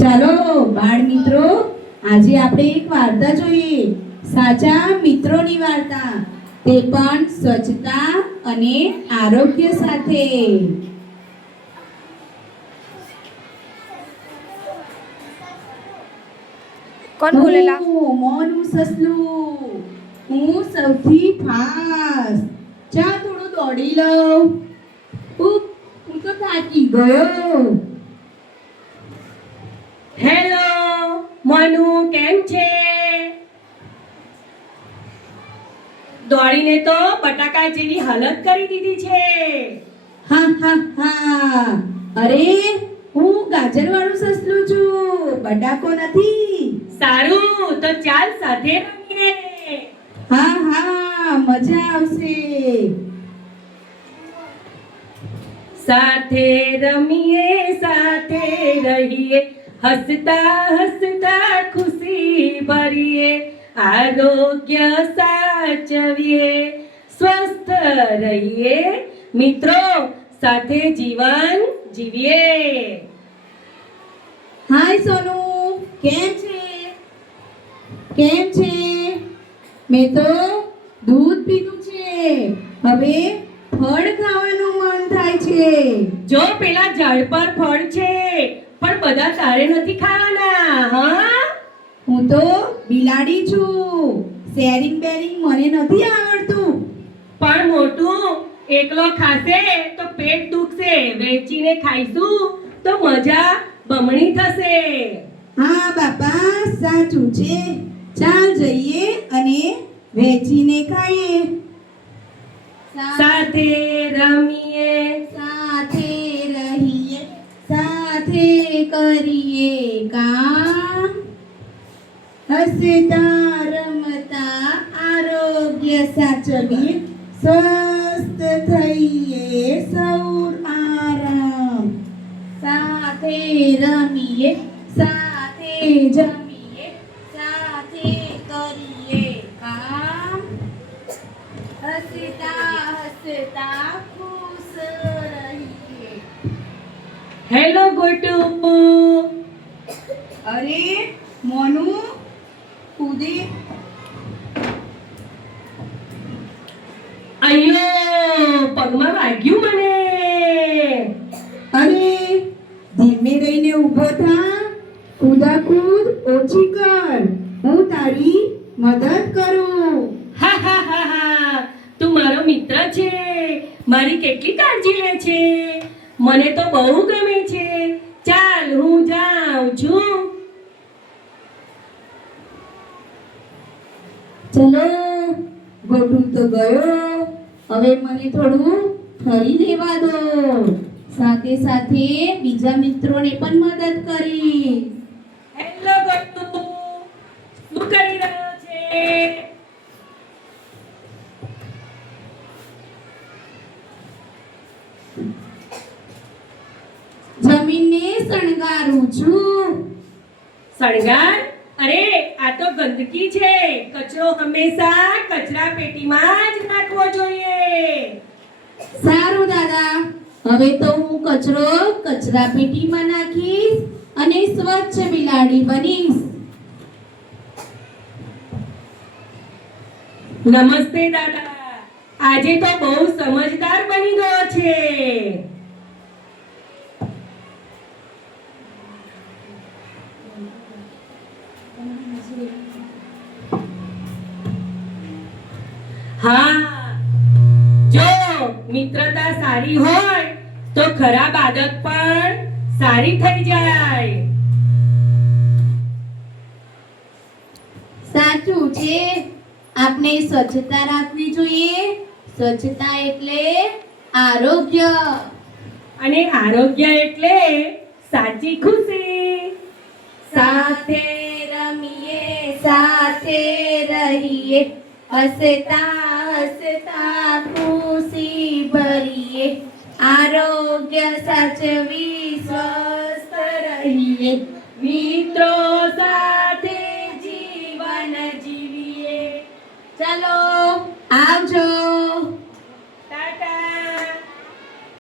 ચાલો બાળ મિત્રો, આજે આપણે એક વાર્તા જોઈએ. સાચા મિત્રોની વાર્તા, તે પણ સ્વચ્છતા અને આરોગ્ય સાથે. કોણ બોલેલા? મોનું સસલું, હું સૌથી ફાસ્ટ. ચા થોડું દોડી લઉં. ઉપ, હું તો થાકી ગયો. હેલો મનુ, કેમ છે? દોડીને તો બટાકા જેવી હાલત કરી દીધી છે. હા હા હા, અરે હું ગાજરવાળું સસલું છું, બટાકો નથી. સારું, તો ચાલ સાથે રમીએ. હા હા, મજા આવશે. સાથે રમીએ, સાથે રહીએ, હસતા હસતા ખુશી ભરીએ, આરોગ્ય સાચવીએ, સ્વસ્થ રહીએ, મિત્રો સાથે જીવન જીવીએ. હાય સોનુ, કેમ છે? કેમ છે? મેં તો દૂધ પીધું છે, હવે ફળ ખાવાનું મન થાય છે. જો પેલા ઝાડ પર ફળ છે, પણ બધા તારે નથી ખાવાના. હા, હું તો બિલાડી છું, શેરિંગ બેરિંગ મને નથી આવડતું. પણ મોટું એકલો ખાશે તો પેટ દુખશે, વેચીને ખાઈશું તો મજા બમણી થશે. હા બાપા, સાચું છે. ચાલ જઈએ અને વેચીને ખાઈએ. સાથે રમીએ, સાથે રહીએ, સાથે કરીએ કામ, હસતા રમતા આરોગ્ય સાચવીએ, સ્વસ્થ થઈએ સૌ આરામ. સાથે રમીએ, સાથે જમીએ, સાથે કરીએ કામ, હસતા હસતા ખુશ રહીએ. હેલો ગોટુ. અરે મોનુ, કૂદે. અయ్యో, પગમાં વાગ્યું મને. અરે ધીમે રહીને ઊભો થા, કૂદાકૂદ ઓછી કર, હું તારી મદદ કરું. હા હા હા હા, તું મારો મિત્ર છે, મારી કેટલી કાળજી લે છે, મને તો બહુ ગમે છે. ચાલ હું જાઉં છું. ચલો, ગોટુ તો ગયો, હવે મને થોડું ફરી લેવા દો. સાથે સાથે બીજા મિત્રોને પણ મદદ કરી. હેલો ગોટુ, શું કરી રહ્યો છે? જમીનને શણગારું છું. શણગાર? અરે આ તો ગંદકી છે, કચરો હંમેશા કચરા પેટીમાં જ નાખવો જોઈએ. સારું દાદા, હવે તો હું કચરો કચરા પેટીમાં નાખીશ અને સ્વચ્છ બિલાડી બનીશ. નમસ્તે દાદા, આજે તો બહુ સમજદાર બની ગયો છે. હા, જો મિત્રતા સારી હોય તો ખરાબ આદત પણ સારી થઈ જાય. સાચું છે, આપણે સ્વચ્છતા રાખવી જોઈએ. સ્વચ્છતા એટલે આરોગ્ય, અને આરોગ્ય એટલે સાચી ખુશી. સાથે રમીએ, સાથે રહીએ, હસતા હસતા ખુશી ભરીએ, આરોગ્ય સાચવી સ્વસ્થ રહીએ, મિત્રો સાથે જીવન જીવીએ. ચાલો આવજો.